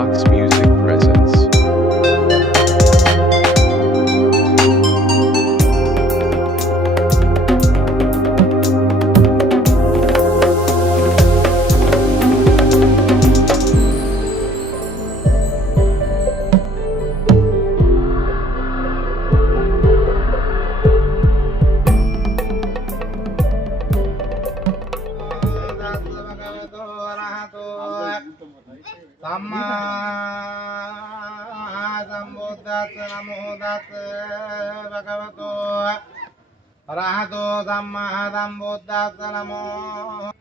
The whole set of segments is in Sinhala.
Vox Music presents. Arahato Samma Sambuddhassa Namo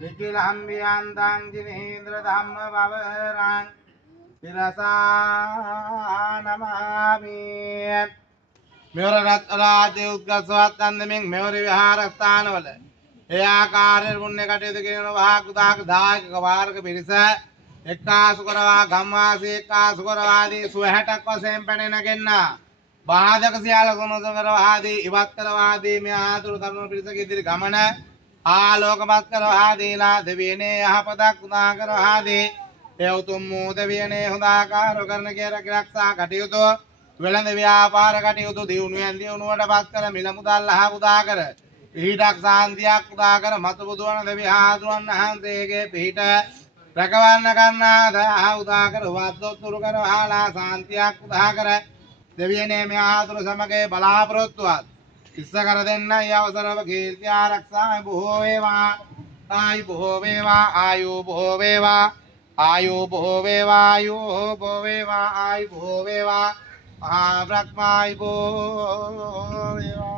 Nikhilambiyantang Jinendra Dhamma Vavarang Sirasa Namami මෙවර රාජ්‍ය උත්කර්ෂවත් අන්දමින් මෙවර විහාරස්ථානවල ඒ ආකාරයෙන් පුණ්‍ය කටයුතු කරන වහකුදාක දායක වාරක පිරිස එක්කාසු කරවා ගම්වාසී එක්කාසු කරවාදී 60ක් වශයෙන් පැනෙනගෙන බාධක සියල්ල සමසකරවාදී ඉවත් කරවාදී මේ ආතුරු තරුණ පිරිසක ඉදිරි ගමන ආලෝකමත් කරවාදීලා දෙවියනේ යහපතක් උදා කරවාදී ඒ උතුම් වූ දෙවියනේ හොඳ ආකාර කරන ආරක්ෂා කටයුතු වෙළඳ ව්‍යාපාර කටයුතු දියුණුවෙන් දියුණුවට පත් කර මිල මුදල් ලහ උදා කර පිහිටක් සාන්තියක් උදා කර මතු බුදුවන දෙවි ආදුවන් වහන්සේගේ පිහිට රැකවන්න කරනා දයා උදා කර වද්දොත්තුරු කර ආලා සාන්තියක් උදා කර දෙවියනේ මේ ආතුරු සමගයේ බලාපොරොත්තුවත් ඉස්ස කර දෙන්නයි අවසරව කීර්ති ආරක්ෂායි බොහෝ වේවා ආයු බොහෝ වේවා ආයු බොහෝ වේවා ආයු බොහෝ වේවා ආයු බොහෝ වේවා ආයු බොහෝ වේවා මහා බ්‍රහ්මයි බෝ වේවා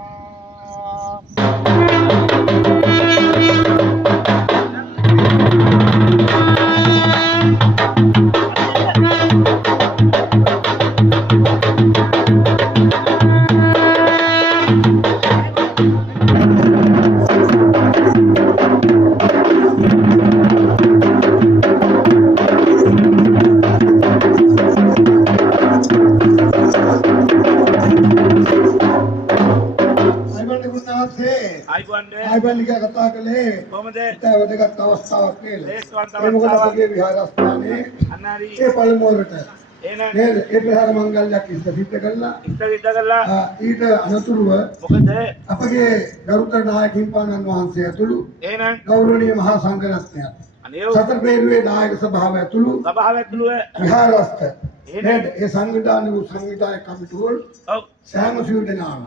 ආයිබන්නික කතා කළේ කොහොමද? ඒවදගත් අවස්ථාවක් නේද? ඒ මොකද අපගේ විහාරස්ථානයේ අනාරි ඒ පළමුවරට නේද? ඒ ප්‍රහාර මංගල්‍යයක් ඉස්සිත කළා. ඊට අනතුරුව මොකද අපගේ ගරුතර නායක හිම්පාණන් වහන්සේ ඇතුළු ගෞරවනීය මහා සංඝරත්නය සතර පෙරුවේ නායක සභාව ඇතුළු විහාරස්ථ නේද? ඒ සංවිධානයේ සංවිධායක කමිටුවල් සෑම සියලු දෙනාම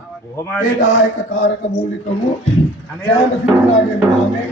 ඒ දායක කාරක මූලිකම සෑම සියලු දෙනාගේ නාමයෙන්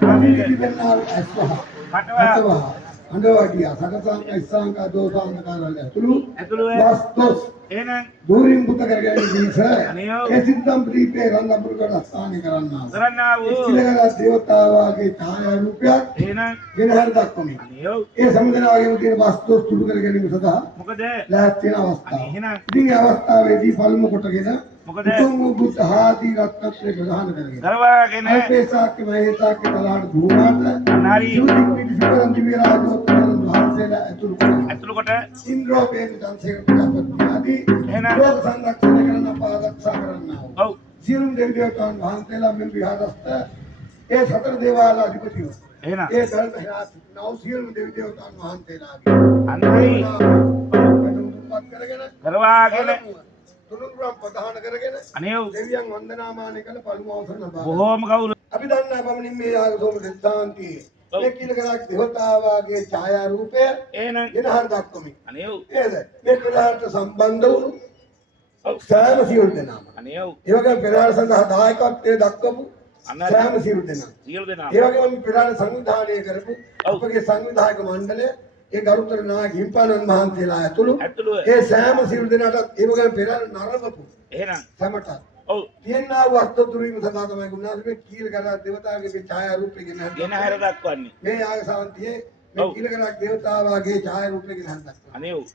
කමිටි දෙන්නා අස්වහ අතවහ අඬවඩිය සකසංක ඉස්සංක දෝසාන්කාරල ඇතුළු වස්තුස් එහෙනම් දූරින් පුත කරගෙන ඉඳීස ඒ සිද්ධම් ප්‍රීපේ රංගපුරකට ස්ථානය කරන්නා වූ ඉස්තිලගල දේවතාවාගේ ඡායා රූපයක් එහෙනම් ගෙනහැර දක්වමි ඒ සම්දනාවගේම තියෙන වස්තුස් තුඩු කර ගැනීම සඳහා මොකද ලෑස්ති වෙන අවස්ථාව එහෙනම් ඉතින් මේ අවස්ථාවේදී පළමු කොටගෙන මොකද උතුම් බුද්ධ ආදී රත්නත්‍රය ප්‍රදාන කරගෙන දරවාගෙන අපේසාක්ක මහේසාක්ක තලාට භූමාත නාරි යුද්ධ පිටිසුරන් දිවිරාජෝත්තර වහන්සේලා ඇතුළු කොට ඉන්ද්‍රෝපේන සංසේක ප්‍රජාපති ආදී එහෙනම් ලෝක සංරක්ෂණය කරන පාදක්ෂා කරන්නා ඔව් සියලුම දෙවි දේවතාවුන් වහන්සේලා මෙන් විහාරස්ත ඒ සතර දේවාල අධිපතිව එහෙනම් ඒ ධර්ම නව සියලුම දෙවි දේවතාවුන් වහන්සේලාගේ අන්නයි කරගෙන කරවාගෙන තුනුරුම් ප්‍රධාන කරගෙන අනේ දෙවියන් වන්දනාමාන කළ පළමු අවසර ලබා බොහෝම කවුරු අපි දන්නා පමණින් මේ ආගතෝම සිද්ධාන්ති මේ කීලකරක් දේවතාවාගේ ඡායා රූපය එහෙනම් ගෙනහර දක්වමි අනේ ඒද මේ පෙරහරට සම්බන්ධ වුණු සෑම සියලු දෙනාම අනේ ඒ වගේම පෙරහර සඳහා දායකත්වයේ දක්වපු සෑම සියලු දෙනා ඒ වගේම පෙරහර සංවිධානය කරපු අපගේ සංවිධායක මණ්ඩලය ඒ ගරුතර නායක හිම්පාණන් වහන්සේලා ඇතුළු ඒ සෑම සියලු දෙනාටත් ඒ වගේම පෙරහර නරඹපු එහෙනම් සමට ඔව් තියෙනා වස්තුතුරීම සඳහා තමයි ගුණාධිපති කීලකරක් දේවතාවගේ මේ ඡායා රූපය ගෙනහැර දක්වන්නේ මේ ආග සාන්තියේ මේ කීලකරක් දේවතාවාගේ ඡායා රූපය ගෙනහැර දක්වන්නේ අනේ ඔව්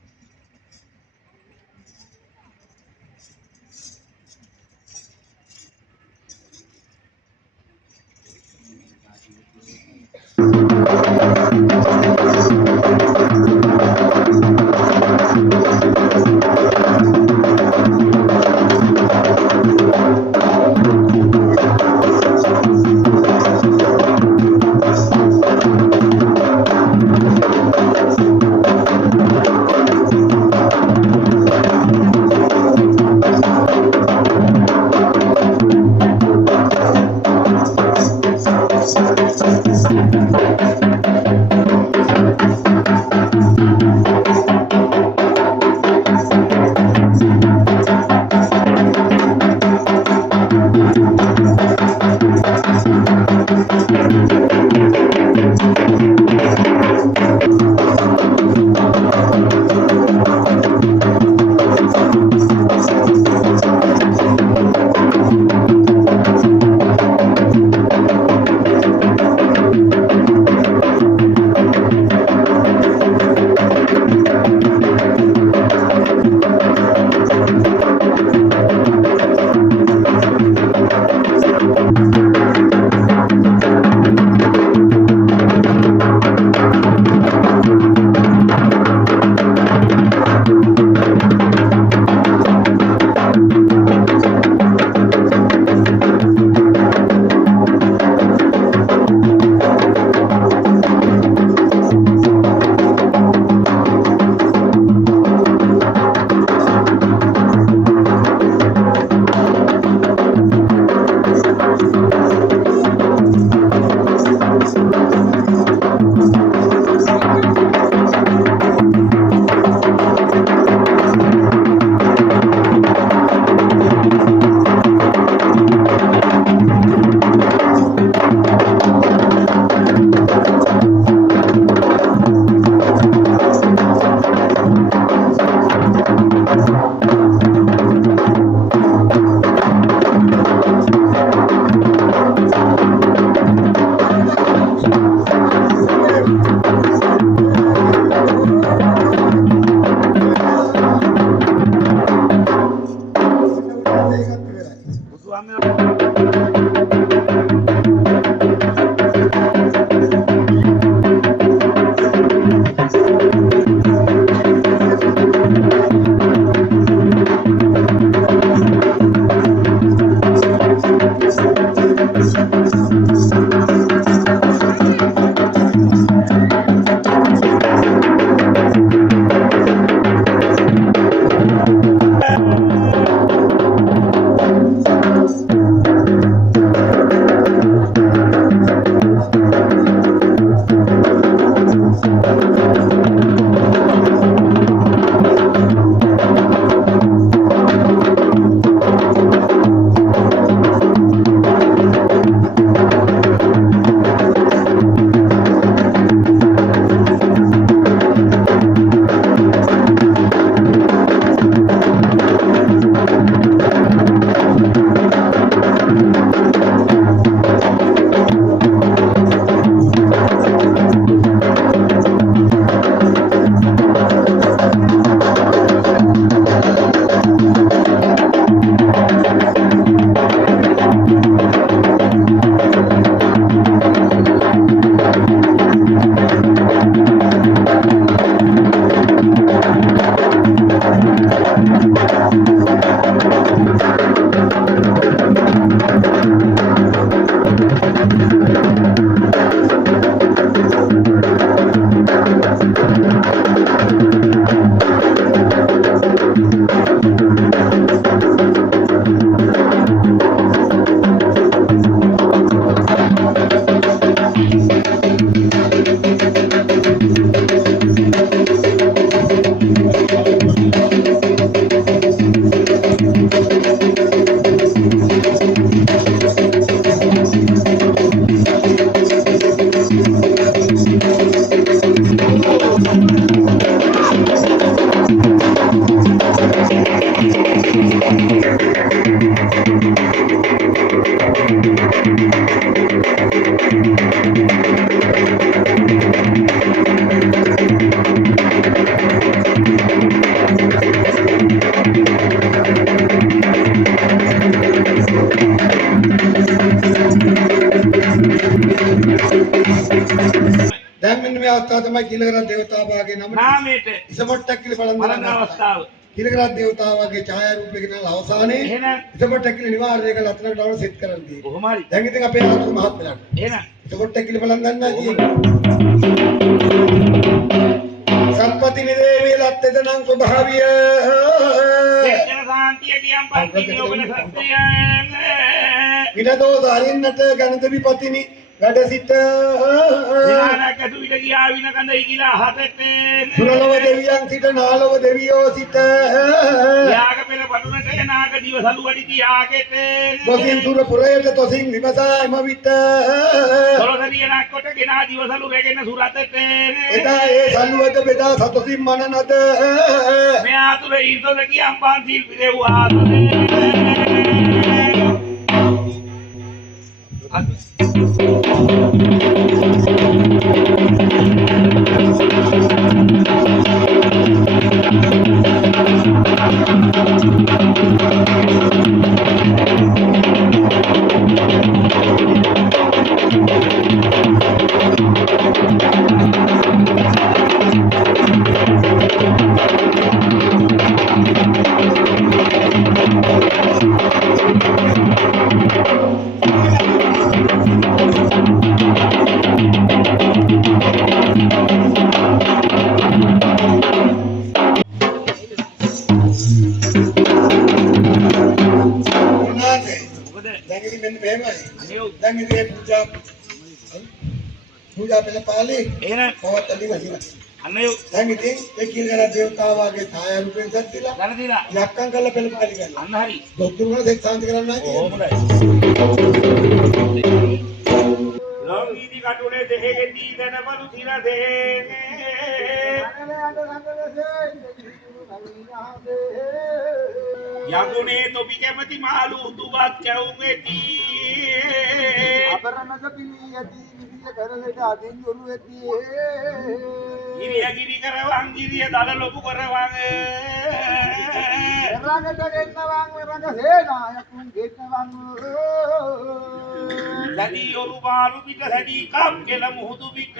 මෙන්න මේ අවස්ථාව තමයි කිලකරත් දේවතාවාගේ නම නාමයට ඉසපොට්ටක් කියලා බලන බලන්න අවස්ථාව. කිලකරත් දේවතාවාගේ ඡායාරූපයක නාල අවසානයේ එහෙනම් ඉසපොට්ටක් කියලා නිවාරණය කරලා අතනට අවුල සෙට් කරන් දී. කොහොම හරි. දැන් ඉතින් අපේ ආතු මහත්මයාට එහෙනම් ඉසපොට්ටක් කියලා බලන් ගන්නා කියන්නේ. සම්පති නිදේවි ලත්තේතනං ස්වභාවිය. දෙන සාන්තිය කියම් පන්ති ඔබල සත්‍යයන්. විනදෝ දරින්නට ගණද විපතිනි වැඩ සිට විනාලක දුවිට ගියා වින කඳයි කියලා හතට. සුරලව දෙවියන් සිට නාලව දෙවියෝ සිට යාග පෙර පටුනට නාග දිවසලු වඩි තියාගෙට. ගොසින් සුර පුරයට තොසින් විමසා එම විට සොරසරියනක් කොට ගෙනා දිවසලු රැගෙන සුරතට. එදා ඒ සල්ුවද බෙදා සතොසින් මනනද මෙයා තුල ඊතොද කියම් පන්සිල් පිරෙව්වා තුනේ. දැන් ඉතින් මෙන්න මෙහෙමයි. දැන් ඉතින් පූජා පෙළ පාළේ එහෙනම් පවත්වලිම හිනා. අන්නයෝ දැන් ඉතින් ඒ කිල්කරත් දේවතාවාගේ ඡායාරූපයෙන් සත්‍යලා ගණ දීලා යක්කම් කරලා පෙළ පාළි ගන්නවා. අන්න හරි. දොස්තරු වල සෙත් සාන්ති කරන්න නැහැ. කොහොමදයි? ලෝකීදි කටුලේ දෙහෙගෙදී දනපලු තිරදේ. යගුනේ තොපි කැමති මාළු උතුබත් කැවුමෙති. අපරණක පිළියදී නිදිය කරලට අදින් යොරු වෙති. ගිරිය කරවං ගිරිය දල ලොබු කරවං. එරඟට ගෙන්නවං එරඟ සේනායකුන් ගෙන්නවං. ලදී යොරු මාළු පිට ලදී කම් කෙල මුහුදු පිට.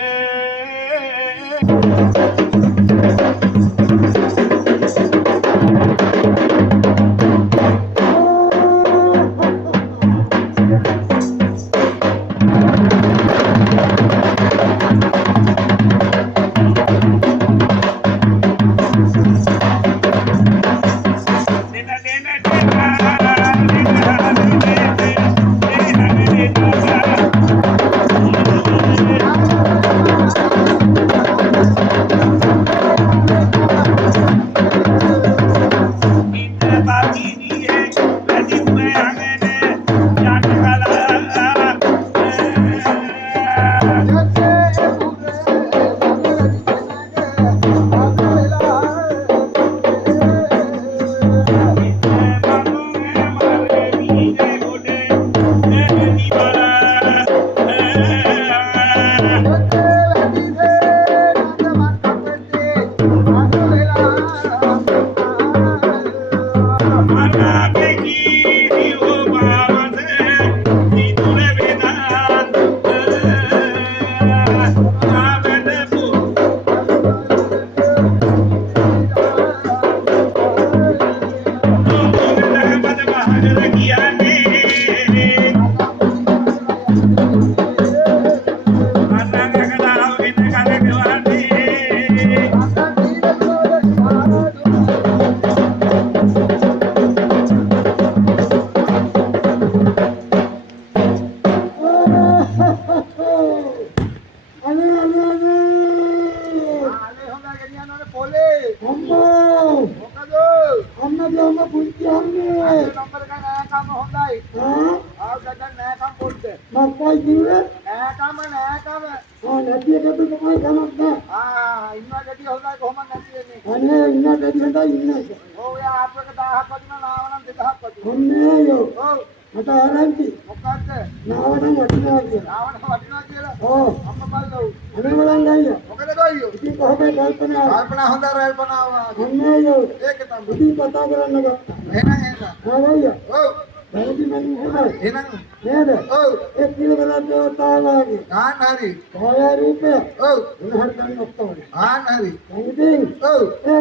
දැනදි මම හොඳයි. එහෙනම් නේද? ඔව් ඒ පිළිවෙල දේවතාවාගේ ආන් හරි කාය රූපය ඔව් උනහර ගන්න ඔක්කොම. ආන් හරි දැනදී ඔව් ඒ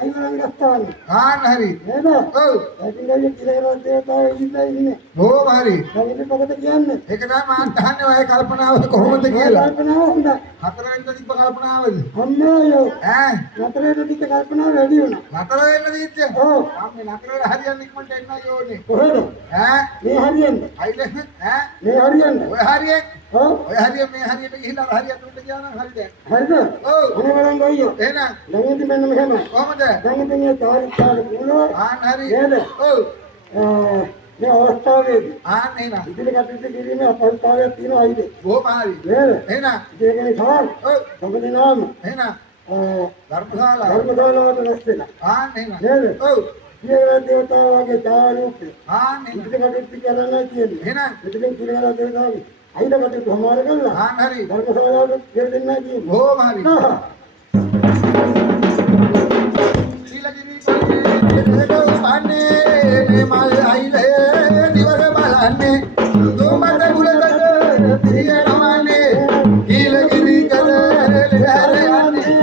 අයිලන් ගස්තාන ආන් හරි නේද? ඔව් ඇතිලේ පිළිවෙල දේවතාවා ඉන්නේ. බොහොම හරි දැනදී මොකද කියන්නේ? ඒක තමයි මම අහන්නේ ඔය කල්පනාව කොහොමද කියලා කල්පනාව හොඳයි. හතර වෙනි තිබ්බ කල්පනාවද අම්මයෝ ඈ නතරේ දික කල්පනාව වැඩි වුණා. නතර වෙන්න දීච්ච ඔව් මම නතර වෙලා හරියන්නේ ඉක්මනට එන්නයි ඕනේ කොහෙද? ඈ මේ හරියන්නේ. අයිලෙන් ඈ මේ හරියන්නේ. ඔය හරියෙන් ඔව් ඔය හරිය මේ හරියට ගිහිල්ලා හරියට උඩ ගියා නම් හරිද හරිද? ඔව් අනේ බලන්න අයියෝ. එහෙනම් දැනදී මෙන්න මෙහෙම. කොහමද දැනදී මේ චාරිත්‍රාල වුණා. ආන් හරි නේද? ඔව් මේ අවස්ථාවේදී ආන් එහෙනම් ඉදිරි කටයුතු කිරීමේ අපහසුතාවයක් තියෙනවා අයිද? බොහොම හරි නේද? එහෙනම් ඒක නිසා ඔව් සම්පූර්ණාම එහෙනම් ධර්මශාලා ධර්මදානවට රැස් වෙලා. ආන් එහෙනම් නේද? ඔව් පිළිවෙල දේවතාවාගේ ඡායාරූපය ආන් එහෙනම් ඉදිරි කටයුතු කරන්න කියන්නේ. එහෙනම් මෙතනින් පිළිවෙල දේවතාවාගේ අයිද කටයුතු හමාර කළා. ආන් හරි ධර්මශාලාවට ගෙර දෙන්න කියන්නේ. බොහොම හරි සීලගිරි පොලේ පාන්නේ මේ මල් අයිලේ දිවර බලන්නේ දුමත ගුලකට පිරියනවන්නේ සීලගිරි කලේ ලෑරයන්නේ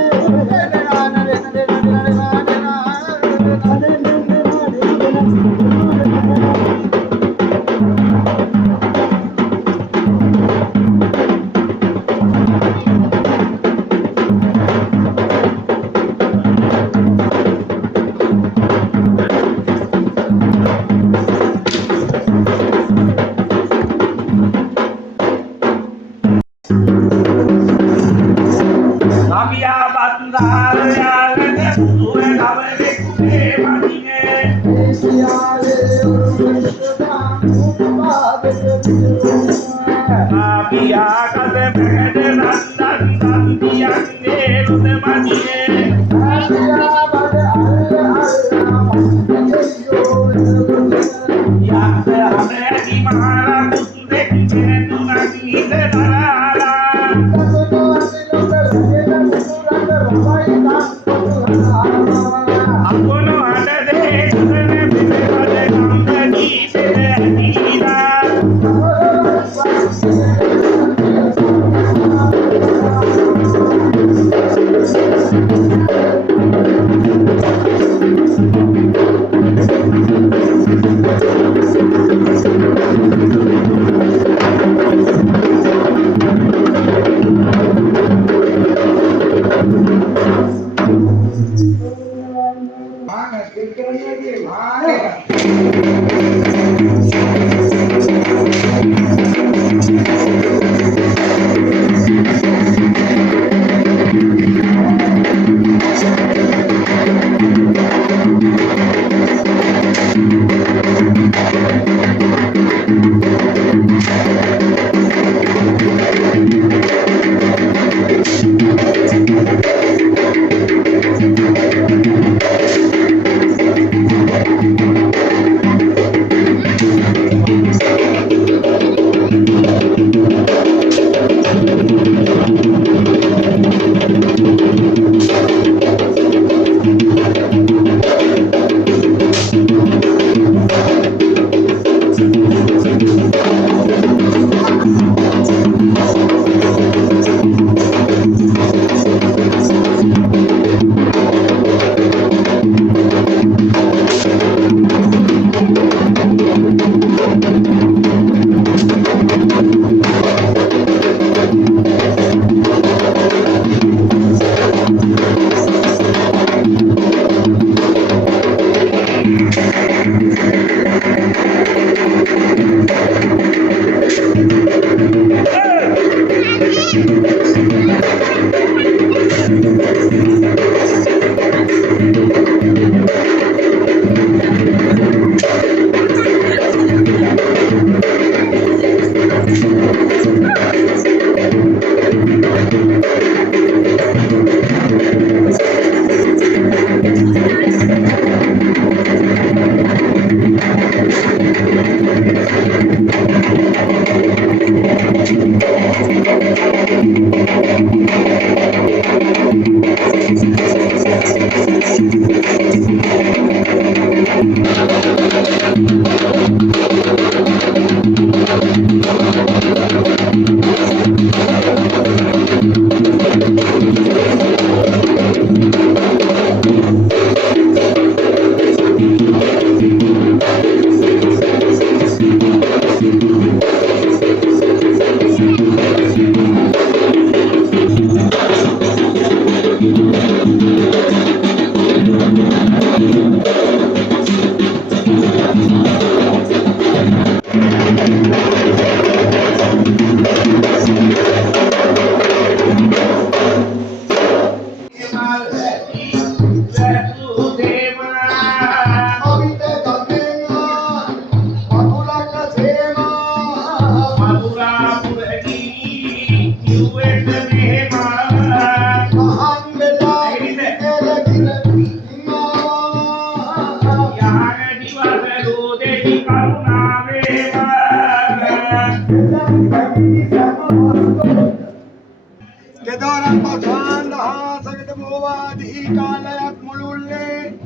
Kamiya bandar yalane suwe kavale kude manine. Kamiya kade begede nandan nandiyanne rude manine. Yakse hame di mahara kusde kene nagi de darala. Bye. Kedaran pakan dah sakit bawa di kalayak mululle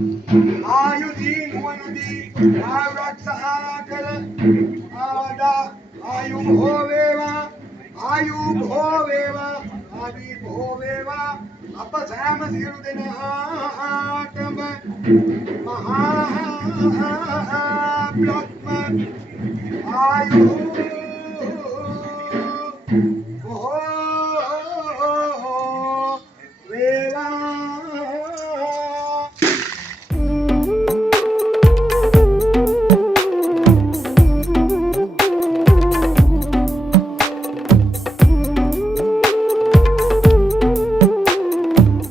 ayudin wanudi avrak sahakar avada ayub hoveva abib hoveva apa sam siru dena atam maha blatma ayub Veva